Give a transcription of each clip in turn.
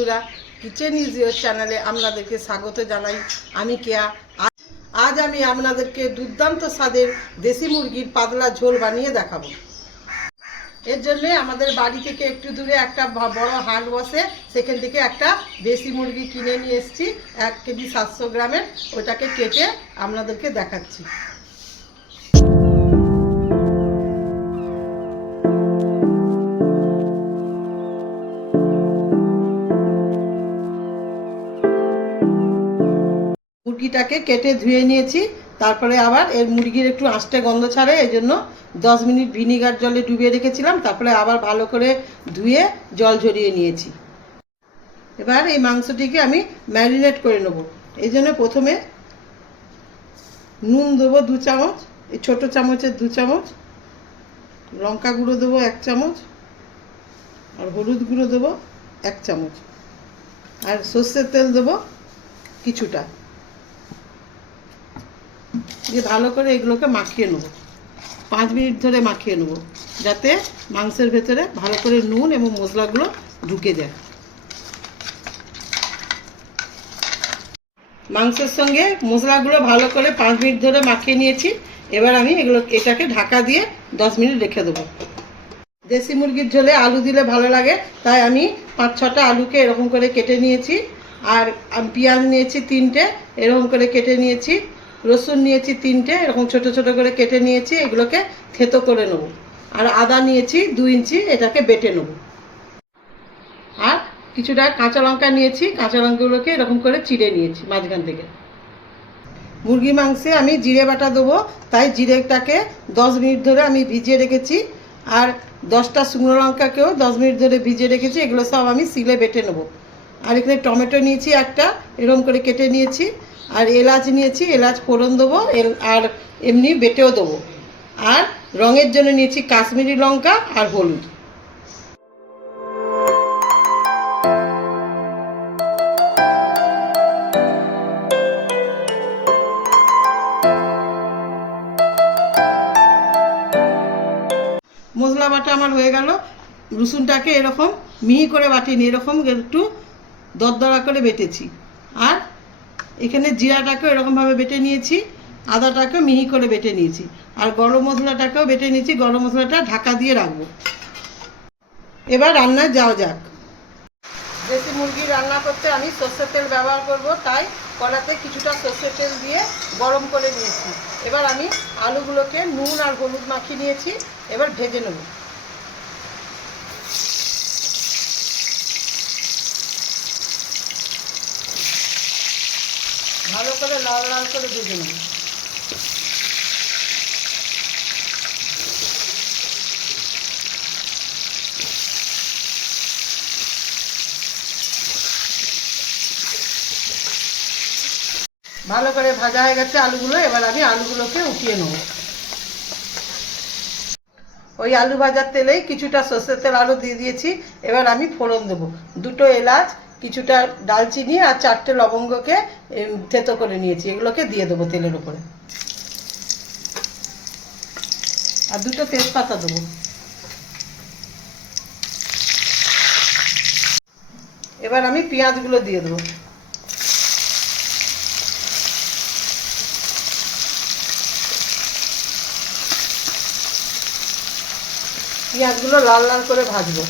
বন্ধুরা, kitchen is your চ্যানেলে আপনাদেরকে স্বাগত জানাই। আমি কেয়া। আজ আমি আপনাদেরকে দুর্দান্ত স্বাদের দেশি মুরগির পাতলা ঝোল বানিয়ে দেখাবো। এর জন্য আমাদের বাড়ি থেকে একটু দূরে একটা বড় হাট বসে, সেখান থেকে একটা দেশি মুরগি কিনে নিয়ে এসেছি 1 কেজি 700 গ্রামের। ওটাকে কেটে আপনাদেরকে দেখাচ্ছি। মুরগিটাকে কেটে ধুয়ে নিয়েছি। তারপরে আবার এর মুরগির একটু আঁশটে গন্ধ ছাড়ে, এই জন্য 10 মিনিট ভিনিগার জলে ডুবিয়ে রেখেছিলাম। তারপরে আবার ভালো করে ধুয়ে জল ঝরিয়ে নিয়েছি। এবার এই মাংসটিকে আমি ম্যারিনেট করে নেব। এই জন্য প্রথমে নুন দেবো 2 চামচ, এই ছোটো চামচের 2 চামচ, লঙ্কা গুঁড়ো দেবো 1 চামচ, আর হলুদ গুঁড়ো দেবো 1 চামচ, আর সর্ষের তেল দেবো কিছুটা, দিয়ে ভালো করে এগুলোকে মাখিয়ে নেব। 5 মিনিট ধরে মাখিয়ে নেব, যাতে মাংসের ভেতরে ভালো করে নুন এবং মশলাগুলো ঢুকে যায়। মাংসের সঙ্গে মশলাগুলো ভালো করে 5 মিনিট ধরে মাখিয়ে নিয়েছি। এবার আমি এটাকে ঢাকা দিয়ে 10 মিনিট রেখে দেবো। দেশি মুরগির ঝোলে আলু দিলে ভালো লাগে, তাই আমি 5-6টা আলুকে এরকম করে কেটে নিয়েছি। আর পেঁয়াজ নিয়েছি 3টে, এরকম করে কেটে নিয়েছি। রসুন নিয়েছি 3টে, এরকম ছোট ছোট করে কেটে নিয়েছি। এগুলোকে থেতো করে নেব। আর আদা নিয়েছি 2 ইঞ্চি, এটাকে বেটে নেব। আর কিছুটা কাঁচা লঙ্কা নিয়েছি, কাঁচা লঙ্কাগুলোকে এরকম করে চিড়ে নিয়েছি মাঝখান থেকে। মুরগি মাংসে আমি জিরে বাটা দেবো, তাই জিরেটাকে 10 মিনিট ধরে আমি ভিজিয়ে রেখেছি। আর 10টা শুকনো লঙ্কাকেও 10 মিনিট ধরে ভিজিয়ে রেখেছি। এগুলো সব আমি সিলে বেটে নেব। আর এখানে টমেটো নিয়েছি একটা, এরকম করে কেটে নিয়েছি। আর এলাচ নিয়েছি, এলাচ ফোড়ন দেবো, আর এমনি বেটেও দেবো। আর রঙের জন্য নিয়েছি কাশ্মীরি লঙ্কা আর হলুদ। মশলা বাটা আমার হয়ে গেল। রসুনটাকে এরকম মিহি করে বাটিনি, এরকম একটু দরদরা করে বেটেছি। আর এখানে জিরাটাকেও এরকমভাবে বেটে নিয়েছি, আদাটাকেও মিহি করে বেটে নিয়েছি, আর গরম মশলাটাকেও বেটে নিয়েছি। গরম মশলাটা ঢাকা দিয়ে রাখবো। এবার রান্নায় যাওয়া যাক। দেশি মুরগি রান্না করতে আমি সর্ষের তেল ব্যবহার করব, তাই কড়াতে কিছুটা সর্ষের তেল দিয়ে গরম করে নিয়েছি। এবার আমি আলুগুলোকে নুন আর হলুদ মাখিয়ে নিয়েছি, এবার ভেজে নেব। ভালো করে লাল লাল করে ভেজে নেব। ভালো করে ভাজা হয়ে গেছে আলুগুলো। এবার আমি আলুগুলোকে উঠিয়ে নেব। ওই আলু ভাজার তেলেই কিছুটা সর্ষের তেল আলু দিয়ে দিয়েছি। এবার আমি ফোড়ন দেবো। 2টো এলাচ, কিছুটা ডালচিনি আর 4টে লবঙ্গকে থেতো করে নিয়েছি, এগুলোকে দিয়ে দেবো তেলের উপরে। আর 2টো তেজপাতা দেবো। এবার আমি পেঁয়াজগুলো দিয়ে দেবো। পেঁয়াজগুলো লাল লাল করে ভাজবো।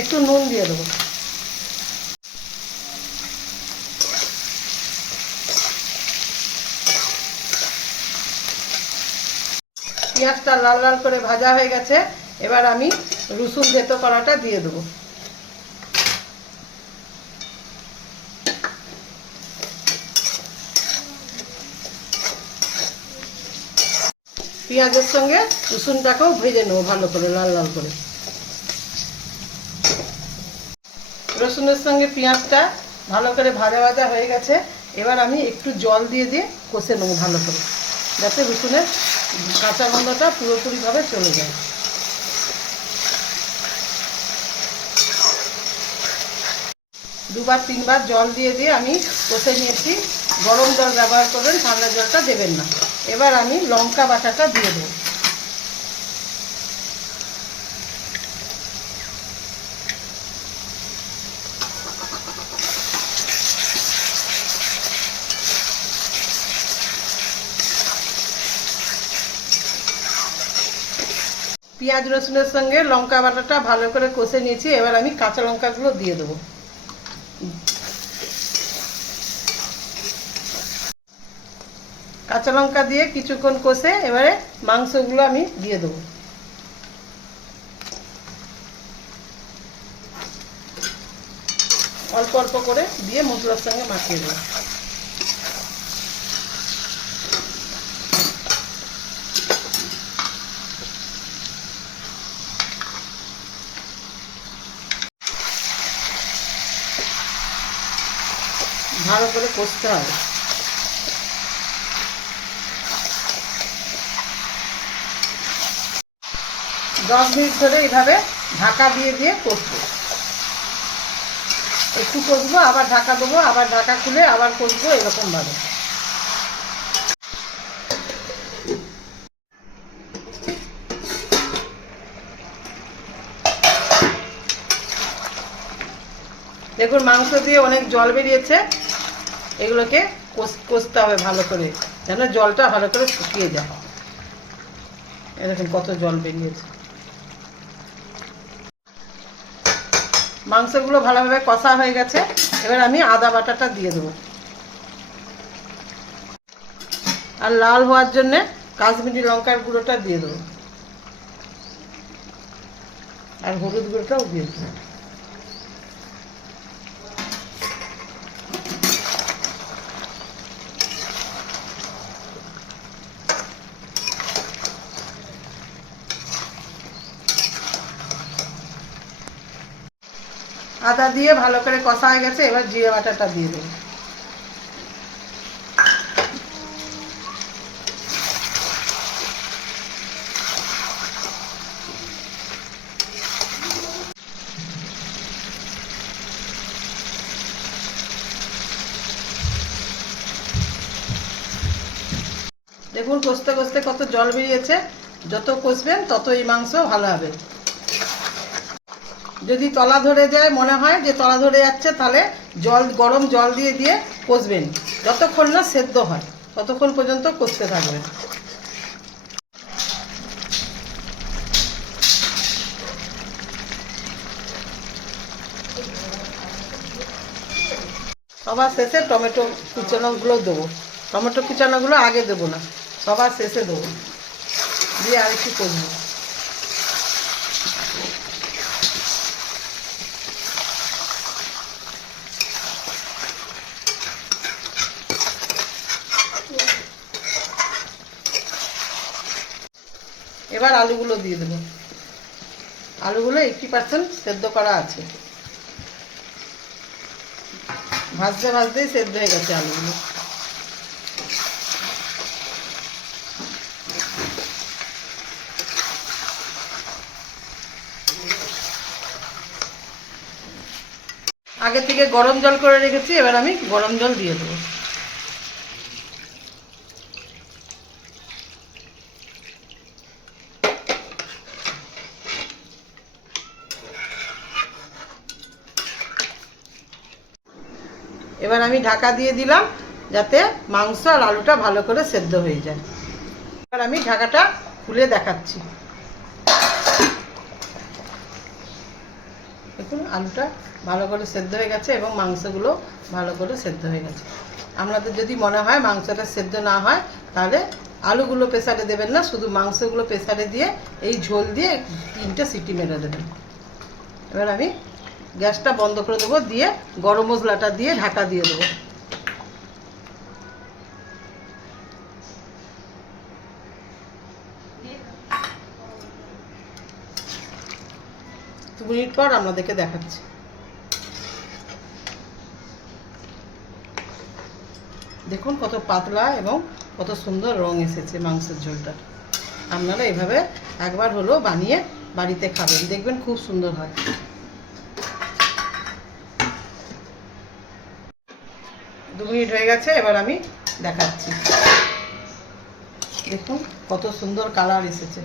একটু নুন দিয়ে দেবো। পেঁয়াজটা লাল লাল করে ভাজা হয়ে গেছে। এবার আমি রসুন থেতো করাটা দিয়ে দেবো। পেঁয়াজের সঙ্গে রসুনটাকেও ভেজে নেবো ভালো করে লাল লাল করে। রসুনের সঙ্গে পেঁয়াজটা ভালো করে ভাজা ভাজা হয়ে গেছে। এবার আমি একটু জল দিয়ে দিয়ে কষে নেবো ভালো করে, যাতে রসুনের কাঁচা গন্ধটা পুরোপুরিভাবে চলে যায়। 2-3 বার জল দিয়ে দিয়ে আমি কষে নিয়েছি। গরম জল ব্যবহার করবেন, ঠান্ডা জলটা দেবেন না। এবার আমি লঙ্কা বাটাটা দিয়ে দেবো। পেঁয়াজ রসুনের সঙ্গে লঙ্কা বাটাটা ভালো করে কষে নিয়েছি। এবার আমি কাঁচা লঙ্কাগুলো দিয়ে দেবো। কাঁচা লঙ্কা দিয়ে কিছুক্ষণ কষে এবারে মাংসগুলো আমি দিয়ে দেবো। অল্প অল্প করে দিয়ে মশলার সঙ্গে মাখিয়ে দেবো। ভালো করে কষতে হবে। 10 মিনিট ধরে এইভাবে ঢাকা দিয়ে দিয়ে কষবো। একটু কষবো, আবার ঢাকা দেবো, আবার ঢাকা খুলে আবার কষবো, এরকমভাবে। দেখুন মাংস দিয়ে অনেক জল বেরিয়েছে। এগুলোকে কষতে হবে ভালো করে, যেন জলটা ভালো করে শুকিয়ে যায়। এরকম কত জল বেরিয়েছে। মাংসগুলো ভালোভাবে কষা হয়ে গেছে। এবার আমি আদা বাটাটা দিয়ে দেবো। আর লাল হওয়ার জন্য কাশ্মীরি লঙ্কার গুঁড়োটা দিয়ে দেবো, আর হলুদ গুঁড়োটাও দিয়ে দেবো। আদা দিয়ে ভালো করে কষা হয়ে গেছে। এবার জিরে বাটাটা দিয়ে দেবো। দেখুন কষতে কষতে কত জল বেরিয়েছে। যত কষবেন তত এই মাংস ভালো হবে। যদি তলা ধরে যায়, মনে হয় যে তলা ধরে যাচ্ছে, তাহলে গরম জল দিয়ে দিয়ে কষবেন। যতক্ষণ না সেদ্ধ হয় ততক্ষণ পর্যন্ত কষতে থাকবেন। সবার শেষে টমেটো কুচানোগুলো দেবো। টমেটো কুচানোগুলো আগে দেবো না, সবার শেষে দেবো, দিয়ে আর একটু কষবো। এবার আলুগুলো দিয়ে দেবো। আলুগুলো 80% সেদ্ধ করা আছে। ভাজতে ভাজতেই সেদ্ধ হয়ে গেছে আলুগুলো। আগে থেকে গরম জল করে রেখেছি। এবার আমি গরম জল দিয়ে দেবো। এবার আমি ঢাকা দিয়ে দিলাম, যাতে মাংস আর আলুটা ভালো করে সেদ্ধ হয়ে যায়। এবার আমি ঢাকাটা খুলে দেখাচ্ছি। দেখুন আলুটা ভালো করে সেদ্ধ হয়ে গেছে এবং মাংসগুলো ভালো করে সেদ্ধ হয়ে গেছে। আপনাদের যদি মনে হয় মাংসটা সেদ্ধ না হয়, তাহলে আলুগুলো প্রেসারে দেবেন না, শুধু মাংসগুলো প্রেসারে দিয়ে এই ঝোল দিয়ে 3টে সিটি মেরে দেবেন। এবার আমি গ্যাসটা বন্ধ করে দেবো, দিয়ে গরম মশলাটা দিয়ে ঢাকা দিয়ে দেবো। দু মিনিট পর আপনাদেরকে দেখাচ্ছি। দেখুন কত পাতলা এবং কত সুন্দর রং এসেছে মাংসের ঝোলটা। আপনারা এভাবে একবার হলেও বানিয়ে বাড়িতে খাবেন, দেখবেন খুব সুন্দর হয়। 2 মিনিট হয়ে গেছে, এবার আমি দেখাচ্ছি। দেখুন কত সুন্দর কালার এসেছে।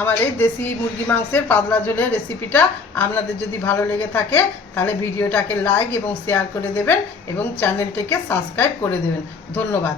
আমার এই দেশি মুরগি মাংসের পাতলা ঝোলের রেসিপিটা আপনাদের যদি ভালো লেগে থাকে তাহলে ভিডিওটাকে লাইক এবং শেয়ার করে দেবেন এবং চ্যানেলটিকে সাবস্ক্রাইব করে দেবেন। ধন্যবাদ।